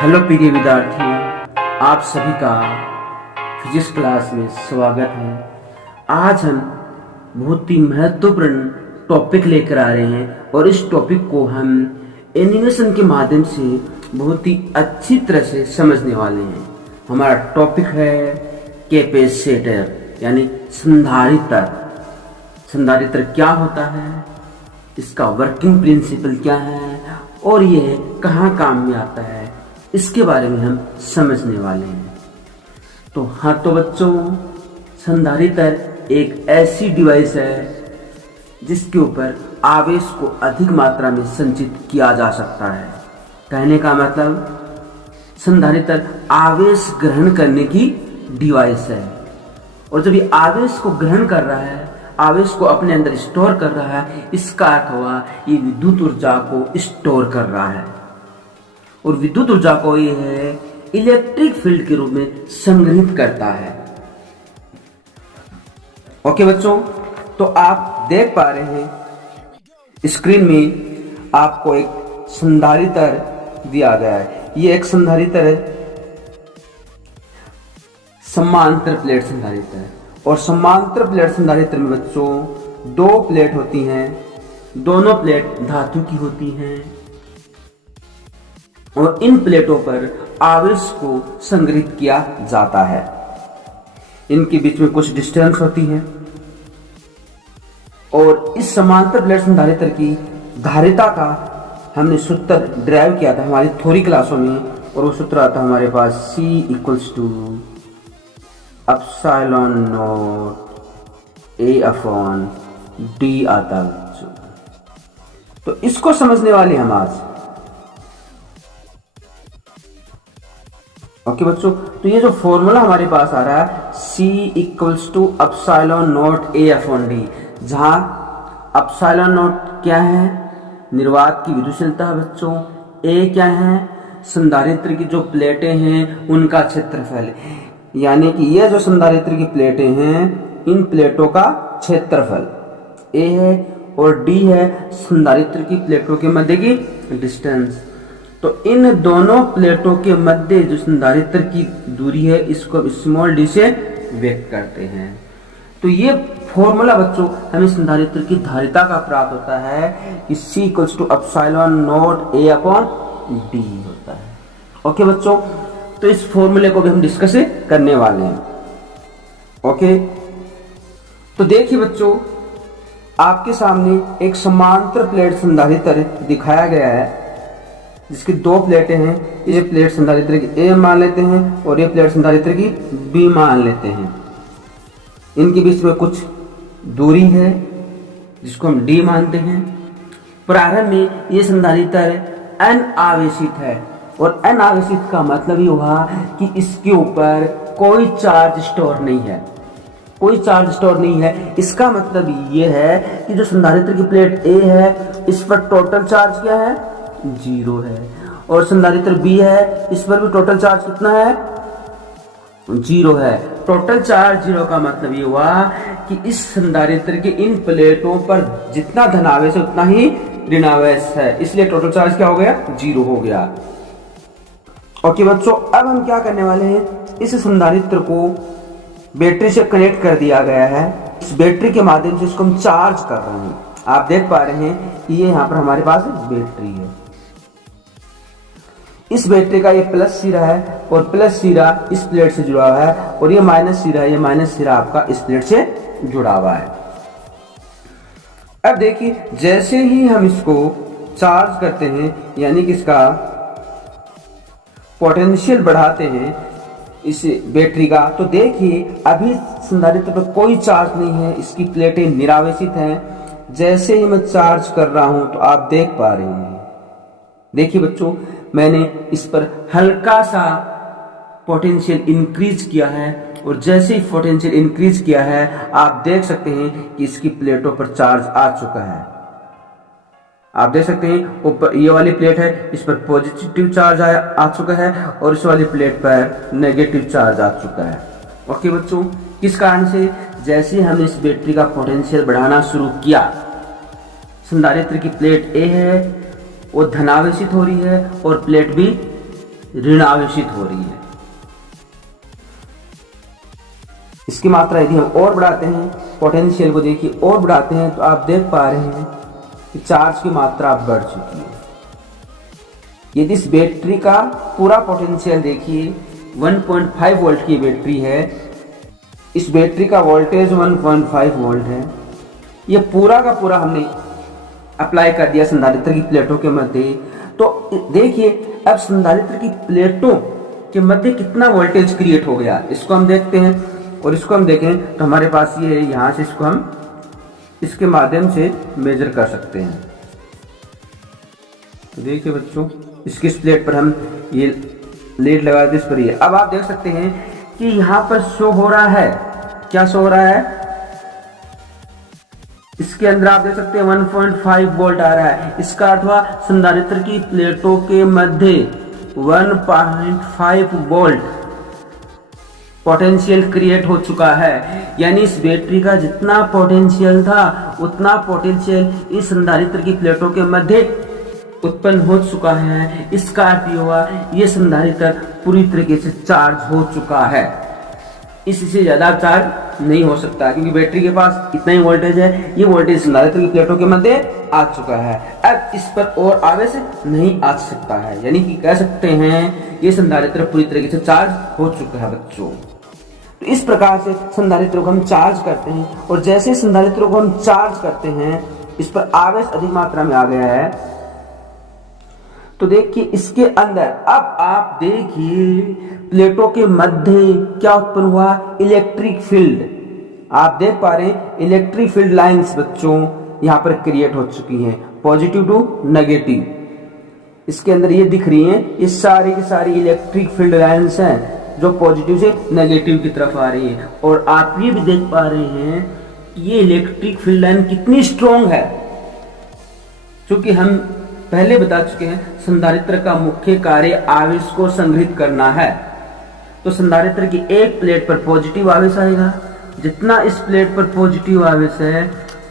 Hello प्रिय विद्यार्थियों, आप सभी का फिजिक्स क्लास में स्वागत है। आज हम बहुत ही महत्वपूर्ण टॉपिक लेकर आ रहे हैं और इस टॉपिक को हम एनिमेशन के माध्यम से बहुत ही अच्छी तरह से समझने वाले हैं। हमारा टॉपिक है कैपेसिटर यानी संधारित्र। संधारित्र क्या होता है, इसका वर्किंग प्रिंसिपल क्या है और यह कहाँ काम में आता है, इसके बारे में हम समझने वाले हैं। तो बच्चों, संधारित्र एक ऐसी डिवाइस है जिसके ऊपर आवेश को अधिक मात्रा में संचित किया जा सकता है। कहने का मतलब, संधारित्र आवेश ग्रहण करने की डिवाइस है और जब ये आवेश को ग्रहण कर रहा है, आवेश को अपने अंदर स्टोर कर रहा है, इसका अर्थ हुआ ये विद्युत ऊर्जा को स्टोर कर रहा है और विद्युत ऊर्जा को ये है इलेक्ट्रिक फील्ड के रूप में संग्रहित करता है। ओके बच्चों, तो आप देख पा रहे हैं स्क्रीन में आपको एक संधारित्र दिया गया है। ये एक संधारित्र है, समांतर प्लेट संधारित्र है और समांतर प्लेट संधारित्र में बच्चों दो प्लेट होती हैं। दोनों प्लेट धातु की होती हैं और इन प्लेटों पर आवेश को संग्रहित किया जाता है। इनके बीच में कुछ डिस्टेंस होती है और इस समांतर प्लेट संधारित्र की धारिता का हमने सूत्र ड्राइव किया था हमारी थ्योरी क्लासों में, और वो सूत्र आता हमारे पास C = एप्सिलॉन नॉट A/d आता है। तो इसको समझने वाले हम आज। ओके बच्चों, तो ये जो फॉर्मूला हमारे पास आ रहा है C = एप्सिलॉन नॉट A/d, जहां एप्सिलॉन नॉट क्या है, निर्वात की विद्युतशीलता है बच्चों। A क्या है, संधारित्र की जो प्लेटें हैं उनका क्षेत्रफल, यानी कि ये जो संधारित्र की प्लेटें हैं इन प्लेटों का क्षेत्रफल A है और D है संधारित्र की प्लेटों के मध्य की डिस्टेंस। तो इन दोनों प्लेटों के मध्य जो संधारित्र की दूरी है इसको स्मॉल d से व्यक्त करते हैं। तो ये फॉर्मूला बच्चों हमें संधारित्र की धारिता का प्राप्त होता है कि C = एप्सिलॉन नॉट A/d होता है। ओके बच्चों, तो इस फॉर्मूले को भी हम डिस्कस करने वाले हैं। ओके, तो देखिए बच्चों, आपके सामने एक समांतर प्लेट संधारित्र दिखाया गया है जिसकी दो प्लेटें हैं। ये प्लेट संधारित्र की A मान लेते हैं और ये प्लेट संधारित्र की B मान लेते हैं। इनके बीच में कुछ दूरी है जिसको हम D मानते हैं। प्रारंभ में ये संधारित्र N आवेशित है और N आवेशित का मतलब ये हुआ कि इसके ऊपर कोई चार्ज स्टोर नहीं है, कोई चार्ज स्टोर नहीं है। इसका मतलब ये है कि जो संधारित्र की प्लेट A है इस पर टोटल चार्ज क्या है, 0 है, और संधारित्र B है इस पर भी टोटल चार्ज कितना है, 0 है। टोटल चार्ज 0 का मतलब ये हुआ कि इस संधारित्र के इन प्लेटों पर जितना धनावेश है उतना ही ऋणावेश है, इसलिए टोटल चार्ज क्या हो गया, 0 हो गया। ओके बच्चों, अब हम क्या करने वाले हैं, इस संधारित्र को बैटरी से कनेक्ट कर दिया गया है। इस बैटरी के माध्यम से इसको हम चार्ज कर रहे हैं। आप देख पा रहे हैं कि ये यहाँ पर हमारे पास बैटरी है। इस बैटरी का ये प्लस सिरा है और प्लस सिरा इस प्लेट से जुड़ा हुआ है और ये माइनस सिरा है, ये माइनस सिरा आपका इस प्लेट से जुड़ा हुआ है। अब देखिए, जैसे ही हम इसको चार्ज करते हैं यानी कि इसका पोटेंशियल बढ़ाते हैं इस बैटरी का, तो देखिए अभी संधारित्र पर कोई चार्ज नहीं है, इसकी प्लेटें निरावेशित हैं। जैसे ही मैं चार्ज कर रहा हूं तो आप देख पा रहे हैं, देखिए बच्चों, मैंने इस पर हल्का सा पोटेंशियल इंक्रीज किया है और जैसे ही पोटेंशियल इंक्रीज किया है आप देख सकते हैं कि इसकी प्लेटों पर चार्ज आ चुका है। आप देख सकते हैं ऊपर ये वाली प्लेट है, इस पर पॉजिटिव चार्ज आ चुका है और इस वाली प्लेट पर नेगेटिव चार्ज आ चुका है। ओके बच्चों, किस कारण से, जैसे हमने इस बैटरी का पोटेंशियल बढ़ाना शुरू किया, संधारित्र की प्लेट A है वो धनावेशित हो रही है और प्लेट B ऋण आवेशित हो रही है। इसकी मात्रा यदि हम और बढ़ाते हैं, पोटेंशियल को देखिए और बढ़ाते हैं, तो आप देख पा रहे हैं कि चार्ज की मात्रा बढ़ चुकी है। यदि इस बैटरी का पूरा पोटेंशियल देखिए 1.5 वोल्ट की बैटरी है, इस बैटरी का वोल्टेज 1.5 वोल्ट है। ये पूरा का पूरा हमने अप्लाई कर दिया संधारित्र की प्लेटों के मध्य। तो देखिए अब संधारित्र की प्लेटों के मध्य कितना वोल्टेज क्रिएट हो गया, इसको हम देखते हैं। और इसको हम देखें तो हमारे पास ये है, यहाँ से इसको हम इसके माध्यम से मेजर कर सकते हैं। तो देखिए बच्चों, इसकी इस प्लेट पर हम ये लीड लगा दें, इस पर ये अब आप देख सकते हैं कि यहाँ पर शो हो रहा है, क्या शो हो रहा है, इसके अंदर आप देख सकते हैं 1.5 वोल्ट आ रहा है। इसका अर्थ हुआ संधारित्र की प्लेटों के मध्य 1.5 वोल्ट पोटेंशियल क्रिएट हो चुका है। यानी इस बैटरी का जितना पोटेंशियल था उतना पोटेंशियल इस संधारित्र की प्लेटों के मध्य उत्पन्न हो चुका है। इसका अर्थ ये हुआ ये संधारित्र पूरी तरीके से चार्ज हो चुका है। इससे ज्यादा चार्ज नहीं हो सकता क्योंकि बैटरी के पास इतना ही वोल्टेज है। ये वोल्टेज संधारित्र की प्लेटों के मध्य आ चुका है। अब इस पर और आवेश नहीं आ सकता है, यानी कि कह सकते हैं ये संधारित्र पूरी तरीके से चार्ज हो चुका है बच्चों। तो इस प्रकार से संधारित्र को हम चार्ज करते हैं और जैसे संधारित्र को हम चार्ज करते हैं इस पर आवेश अधिक मात्रा में आ गया है। तो देखिए इसके अंदर अब आप देखिए प्लेटों के मध्य क्या उत्पन्न हुआ, इलेक्ट्रिक फील्ड। आप देख पा रहे हैं इलेक्ट्रिक फील्ड लाइंस बच्चों यहाँ पर क्रिएट हो चुकी हैं, पॉजिटिव टू नेगेटिव। इसके अंदर ये दिख रही हैं, ये सारी की सारी इलेक्ट्रिक फील्ड लाइंस हैं जो पॉजिटिव से नेगेटिव की तरफ आ रही है। और आप ये भी देख पा रहे हैं कि ये इलेक्ट्रिक फील्ड लाइन कितनी स्ट्रॉन्ग है, क्योंकि हम पहले बता चुके हैं संधारित्र का मुख्य कार्य आवेश को संग्रहित करना है। तो संधारित्र की एक प्लेट पर पॉजिटिव आवेश आएगा, जितना इस प्लेट पर पॉजिटिव आवेश है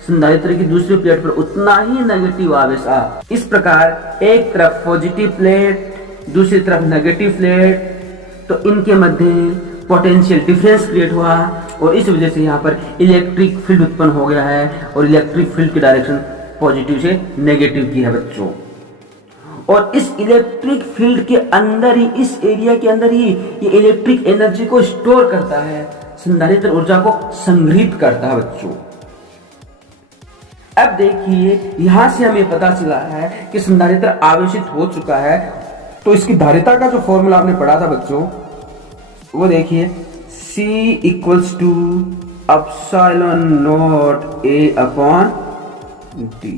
संधारित्र की दूसरी प्लेट पर उतना ही नेगेटिव आवेश आ। इस प्रकार एक तरफ पॉजिटिव प्लेट दूसरी तरफ नेगेटिव प्लेट, तो इनके मध्य पोटेंशियल डिफरेंस क्रिएट हुआ और इस वजह से यहाँ पर इलेक्ट्रिक फील्ड उत्पन्न हो गया है और इलेक्ट्रिक फील्ड की डायरेक्शन पॉजिटिव से नेगेटिव की है बच्चों। और इस इलेक्ट्रिक फील्ड के अंदर ही, इस एरिया के अंदर ही ये इलेक्ट्रिक एनर्जी को स्टोर करता है, संधारित्र ऊर्जा को संग्रहित करता है बच्चों। अब देखिए यहां से हमें पता चला है कि संधारित्र आवेशित हो चुका है। तो इसकी धारिता का जो फॉर्मूला आपने पढ़ा था बच्चों वो देखिए C equals to epsilon naught A upon D।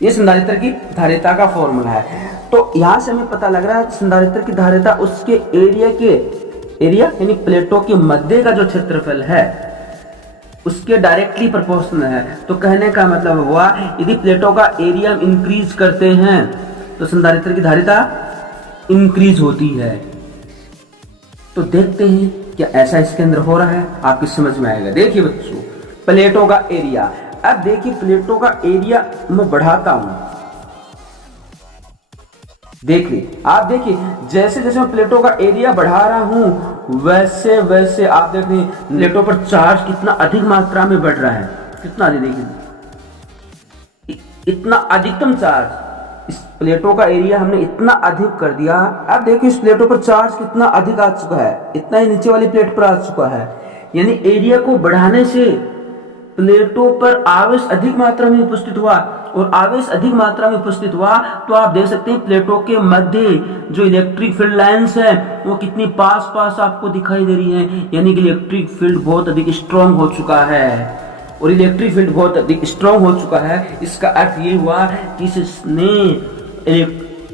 ये संधारित्र की धारिता का फॉर्मूला है। तो यहां से हमें पता लग रहा है संधारित्र की धारिता उसके एरिया यानी प्लेटों के मध्य का जो क्षेत्रफल है उसके डायरेक्टली प्रोपोर्शनल है। तो कहने का मतलब हुआ यदि प्लेटों का एरिया इंक्रीज करते हैं तो संधारित्र की धारिता इंक्रीज होती है। तो देखते हैं क्या ऐसा इसके अंदर हो रहा है, आपकी समझ में आएगा। देखिए बच्चों प्लेटों का एरिया, अब देखिए प्लेटों का एरिया मैं बढ़ाता हूं, देखिए आप देखिए जैसे जैसे मैं प्लेटों का एरिया बढ़ा रहा हूं वैसे वैसे आप देख रहे हैं प्लेटों पर चार्ज कितना अधिक मात्रा में बढ़ रहा है। कितना अधिक, देखिए इतना अधिकतम चार्ज, इस प्लेटों का एरिया हमने इतना अधिक कर दिया। अब देखिए इस प्लेटों पर चार्ज कितना अधिक आ चुका है, इतना ही नीचे वाली प्लेट पर आ चुका है। यानी एरिया को बढ़ाने से प्लेटों पर आवेश अधिक मात्रा में उपस्थित हुआ और आवेश अधिक मात्रा में उपस्थित हुआ तो आप देख सकते हैं प्लेटों के मध्य जो इलेक्ट्रिक फील्ड लाइंस है वो कितनी पास पास आपको दिखाई दे रही है। यानी कि इलेक्ट्रिक फील्ड बहुत अधिक स्ट्रॉन्ग हो चुका है और इलेक्ट्रिक फील्ड बहुत अधिक स्ट्रॉन्ग हो चुका है। इसका अर्थ ये हुआ कि इसने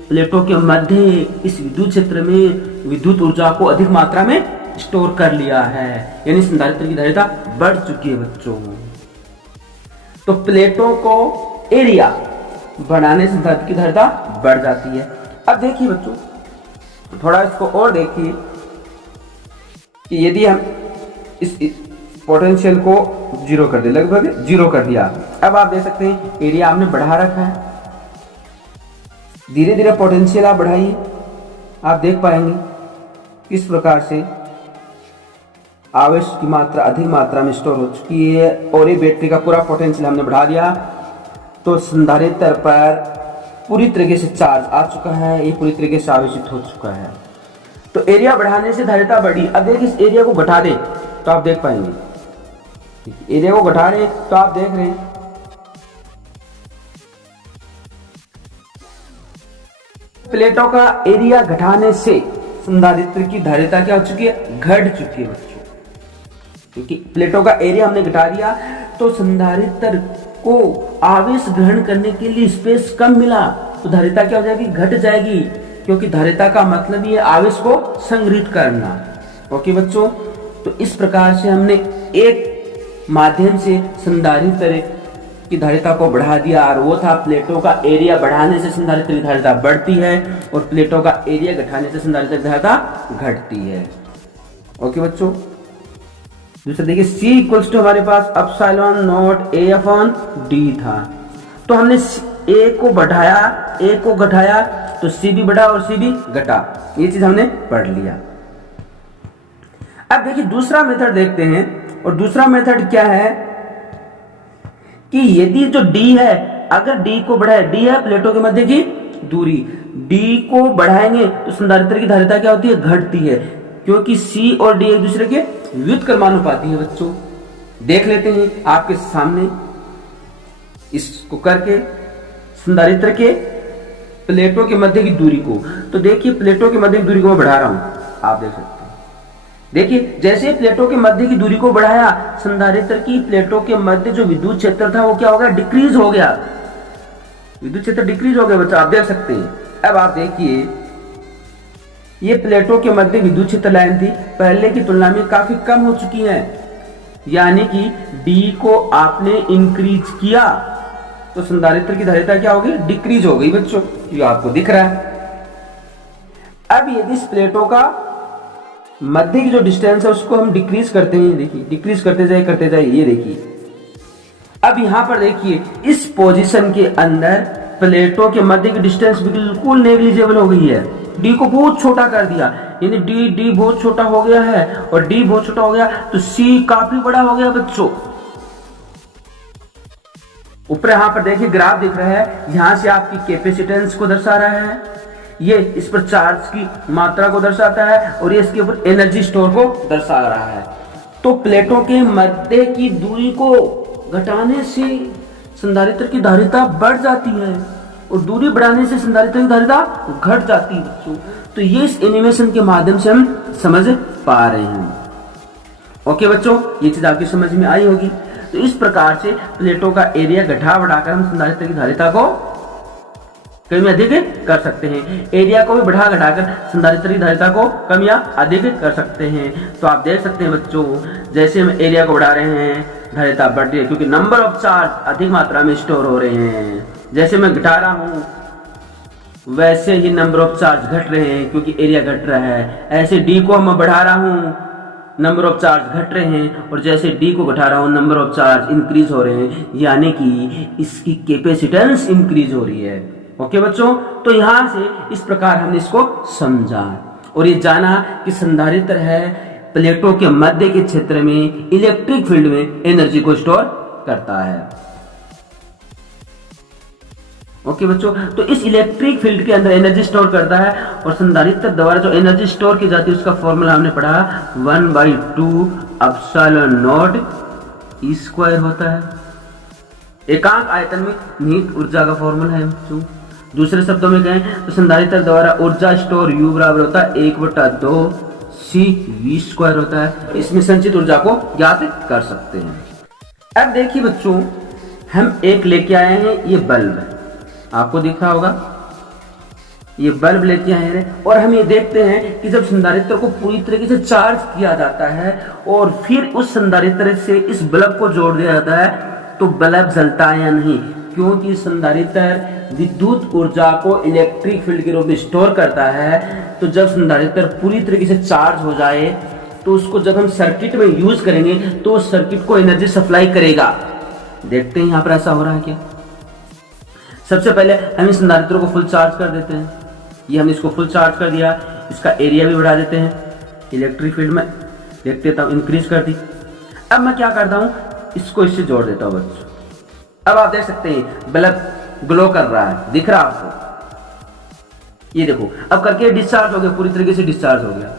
प्लेटों के मध्य इस विद्युत क्षेत्र में विद्युत ऊर्जा को अधिक मात्रा में स्टोर कर लिया है, यानी संधारित्र की धारिता बढ़ चुकी है बच्चों। तो प्लेटों को एरिया बढ़ाने से संधारित्र की धारिता बढ़ जाती है। अब देखिए बच्चों थोड़ा इसको और देखिए कि यदि हम इस पोटेंशियल को जीरो कर दे, लगभग जीरो कर दिया, अब आप देख सकते हैं एरिया आपने बढ़ा रखा है। धीरे धीरे पोटेंशियल आप बढ़ाइए, आप देख पाएंगे किस प्रकार से आवेश की मात्रा अधिक मात्रा में स्टोर हो चुकी है और ये बैटरी का पूरा पोटेंशियल हमने बढ़ा दिया, तो संधारित्र पर पूरी तरीके से चार्ज आ चुका है, ये पूरी तरीके से आवेशित हो चुका है। तो एरिया बढ़ाने से धारिता बढ़ी। अब देखिए इस एरिया को घटा दे तो आप देख पाएंगे, एरिया को घटा रहे तो आप देख रहे हैं प्लेटों का एरिया घटाने से संधारित्र की धारिता क्या हो चुकी है, घट चुकी है बच्चों। क्योंकि प्लेटों का एरिया हमने घटा दिया तो संधारित्र को आवेश ग्रहण करने के लिए स्पेस कम मिला, तो धारिता क्या हो जाएगी, घट जाएगी। क्योंकि धारिता का मतलब ही है आवेश को संग्रहित करना। ओके बच्चों, तो इस प्रकार से हमने एक माध्यम से संधारित्र की धारिता को बढ़ा दिया और वो था प्लेटों का एरिया बढ़ाने से संधारित्र की धारिता बढ़ती है और प्लेटों का एरिया घटाने से संधारित्र की धारिता घटती है। ओके बच्चों, दूसरा देखिए C इक्वल्स टू हमारे पास epsilon naught A upon D था, तो हमने A को बढ़ाया, A को घटाया तो C भी बढ़ा और C भी घटा, ये चीज हमने पढ़ लिया। अब देखिए दूसरा मेथड देखते हैं, और दूसरा मेथड क्या है कि यदि जो D है, अगर D को बढ़ाए, D है प्लेटों के मध्य की दूरी, D को बढ़ाएंगे तो संधारित्र की धारिता क्या होती है, घटती है। क्योंकि C और D एक दूसरे के व्युत्क्रमानुपाती है बच्चों। देख लेते हैं आपके सामने इसको करके संधारित्र के प्लेटों के मध्य की दूरी को। तो देखिए प्लेटों के मध्य की दूरी को मैं बढ़ा रहा हूं, आप देख सकते हैं। देखिए जैसे प्लेटों के मध्य की दूरी को बढ़ाया, संधारित्र की प्लेटों के मध्य जो विद्युत क्षेत्र था वो क्या हो गया, डिक्रीज हो गया, विद्युत क्षेत्र डिक्रीज हो गया बच्चा, आप देख सकते हैं। अब आप देखिए ये प्लेटों के मध्य विद्युत क्षेत्र लाइन थी, पहले की तुलना में काफी कम हो चुकी है, यानी कि D को आपने इंक्रीज किया तो संधारित्र की धारिता क्या होगी, डिक्रीज हो गई बच्चों, ये आपको दिख रहा है। अब यदि इस प्लेटों का मध्य की जो डिस्टेंस है उसको हम डिक्रीज करते हैं, देखिए डिक्रीज करते जाए, ये देखिए। अब यहां पर देखिए इस पोजीशन के अंदर प्लेटों के मध्य की डिस्टेंस बिल्कुल नेग्लिजिबल हो गई है, D को बहुत छोटा कर दिया, यानी D बहुत छोटा हो गया है, और D बहुत छोटा हो गया तो C काफी बड़ा हो गया बच्चों। ऊपर यहां पर देखिए ग्राफ दिख रहा है, यहां से आपकी कैपेसिटेंस को दर्शा रहा है, ये इस पर चार्ज की मात्रा को दर्शाता है, और ये इसके ऊपर एनर्जी स्टोर को दर्शा रहा है। तो प्लेटों के मध्य की दूरी को घटाने से संधारित्र की धारिता बढ़ जाती है और दूरी बढ़ाने से संधारित्र की धारिता घट जाती है बच्चों। तो ये इस एनिमेशन के माध्यम से हम समझ पा रहे हैं। ओके बच्चों, ये चीज आपकी समझ में आई होगी। तो इस प्रकार से प्लेटों का एरिया घटा बढ़ाकर हम संधारित्र की धारिता को कम या अधिक कर सकते हैं, एरिया को भी बढ़ा घटाकर संधारित्र की धारिता को कम या अधिक कर सकते हैं। तो आप देख सकते हैं बच्चों, जैसे हम एरिया को बढ़ा रहे हैं धारिता बढ़ रही है, क्योंकि नंबर ऑफ चार्ज अधिक मात्रा में स्टोर हो रहे हैं। जैसे मैं घटा रहा हूं वैसे ही नंबर ऑफ चार्ज घट रहे हैं, क्योंकि एरिया घट रहा है। ऐसे D को मैं बढ़ा रहा हूं, नंबर ऑफ चार्ज घट रहे हैं, और जैसे D को घटा रहा हूं नंबर ऑफ चार्ज इंक्रीज हो रहे हैं, यानी कि इसकी कैपेसिटेंस इंक्रीज हो रही है। ओके बच्चों, तो यहां से इस प्रकार हमने इसको समझा और ये जाना कि संधारित्र है प्लेटों के मध्य के क्षेत्र में इलेक्ट्रिक फील्ड में एनर्जी को स्टोर करता है। ओके बच्चों, तो इस इलेक्ट्रिक फील्ड के अंदर एनर्जी स्टोर करता है, और संधारित्र द्वारा जो एनर्जी स्टोर की जाती है उसका फॉर्मूला हमने पढ़ा 1/2 एप्सिलॉन नॉट E² होता है। एकांक आयतन में निहित ऊर्जा का फॉर्मूला है बच्चों। दूसरे शब्दों में कहें तो संधारित्र द्वारा ऊर्जा स्टोर U बराबर होता है 1/2 CV² होता है। इसमें संचित ऊर्जा को ज्ञात कर सकते हैं। अब देखिए बच्चों, हम एक लेके आए हैं, ये बल्ब आपको दिख रहा होगा, ये बल्ब लेके आए हैं, और हम ये देखते हैं कि जब संधारित्र को पूरी तरीके से चार्ज किया जाता है और फिर उस संधारित्र से इस बल्ब को जोड़ दिया जाता है तो बल्ब जलता है या नहीं, क्योंकि संधारित्र विद्युत ऊर्जा को इलेक्ट्रिक फील्ड के रूप में स्टोर करता है। तो जब संधारित्र पूरी तरीके से चार्ज हो जाए तो उसको जब हम सर्किट में यूज करेंगे तो सर्किट को एनर्जी सप्लाई करेगा। देखते हैं यहाँ पर ऐसा हो रहा है क्या। सबसे पहले हम इस संधारित्र को फुल चार्ज कर देते हैं, ये हमने इसको फुल चार्ज कर दिया। इसका एरिया भी बढ़ा देते हैं, इलेक्ट्रिक फील्ड में देख देता हूँ इंक्रीज कर दी। अब मैं क्या करता हूँ, इसको इससे जोड़ देता हूँ बच्चों। अब आप देख सकते हैं बल्ब ग्लो कर रहा है, दिख रहा है आपको, ये देखो अब करके डिस्चार्ज हो गया, पूरी तरीके से डिस्चार्ज हो गया।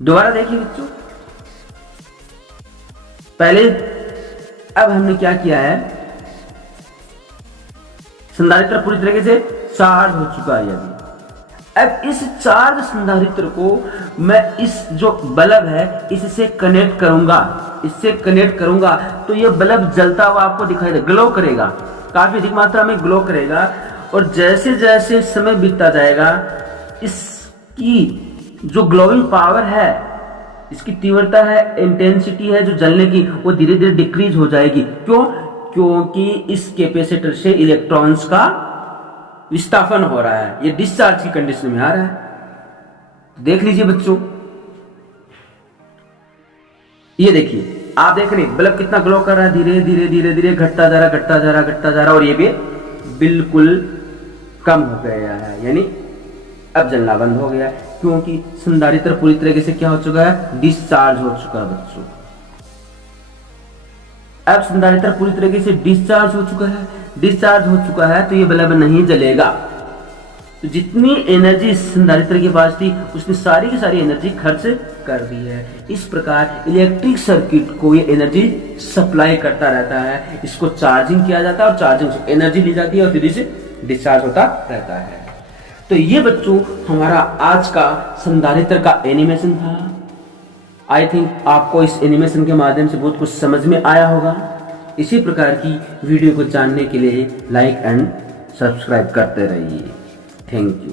दोबारा देखिए बच्चों, पहले अब हमने क्या किया है, संधारित्र पूरी तरीके से चार्ज हो चुका है अभी। अब इस चार्ज संधारित्र को मैं इस जो बल्ब है इससे कनेक्ट करूंगा, इससे कनेक्ट करूंगा तो ये बल्ब जलता हुआ आपको दिखाई दे, ग्लो करेगा, काफी अधिक मात्रा में ग्लो करेगा। और जैसे जैसे समय बीतता जाएगा इसकी जो ग्लोइंग पावर है, इसकी तीव्रता है, इंटेंसिटी है जो जलने की, वो धीरे धीरे डिक्रीज हो जाएगी। क्यों? क्योंकि इस कैपेसिटर से इलेक्ट्रॉन्स का विस्थापन हो रहा है, ये डिस्चार्ज की कंडीशन में आ रहा है। देख लीजिए बच्चों, ये देखिए, आप देख रहे हैं बल्ब कितना ग्लो कर रहा है, धीरे धीरे धीरे धीरे घटता जा रहा, घटता जा रहा, घटता जा रहा, और ये भी बिल्कुल कम हो गया है, यानी अब जलना बंद हो गया, क्योंकि संधारित्र पूरी तरीके से क्या हो चुका है, डिस्चार्ज हो चुका है बच्चों। अब संधारित्र पूरी तरीके से डिस्चार्ज हो चुका है, डिस्चार्ज हो चुका है तो ये बल्ब नहीं जलेगा। तो जितनी एनर्जी संधारित्र के पास थी उसने सारी की सारी एनर्जी खर्च कर दी है। इस प्रकार इलेक्ट्रिक सर्किट को ये एनर्जी सप्लाई करता रहता है, इसको चार्जिंग किया जाता है और चार्जिंग से एनर्जी ली जाती है और फिर इसे डिस्चार्ज होता रहता है। तो ये बच्चों हमारा आज का संधारित्र का एनिमेशन था। आई थिंक आपको इस एनिमेशन के माध्यम से बहुत कुछ समझ में आया होगा। इसी प्रकार की वीडियो को जानने के लिए लाइक एंड सब्सक्राइब करते रहिए। Thank you.